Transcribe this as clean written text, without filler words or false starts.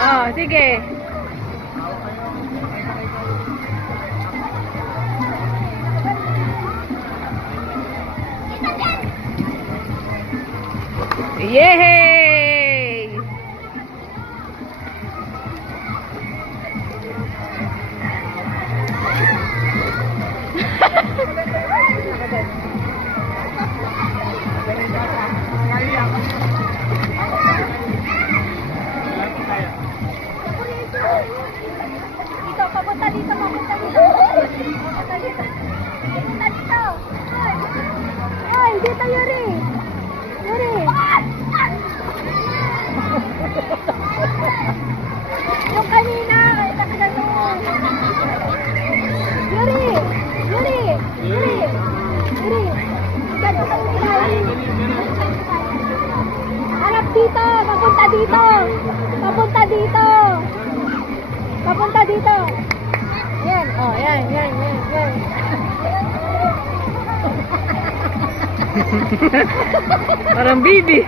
Oh, sige. Yay! Dito, papunta dito, papunta dito. Papunta dito. Papunta dito. Ay, dito, Yuri. Yuri. Yung kanina, ay nakaganoon. Yuri. Yuri. Yuri. Yuri. Ganun kayo ginawin. Hanap dito, papunta dito. Papunta dito. Papunta dito. Yan. Oh, yan. Parang bibi.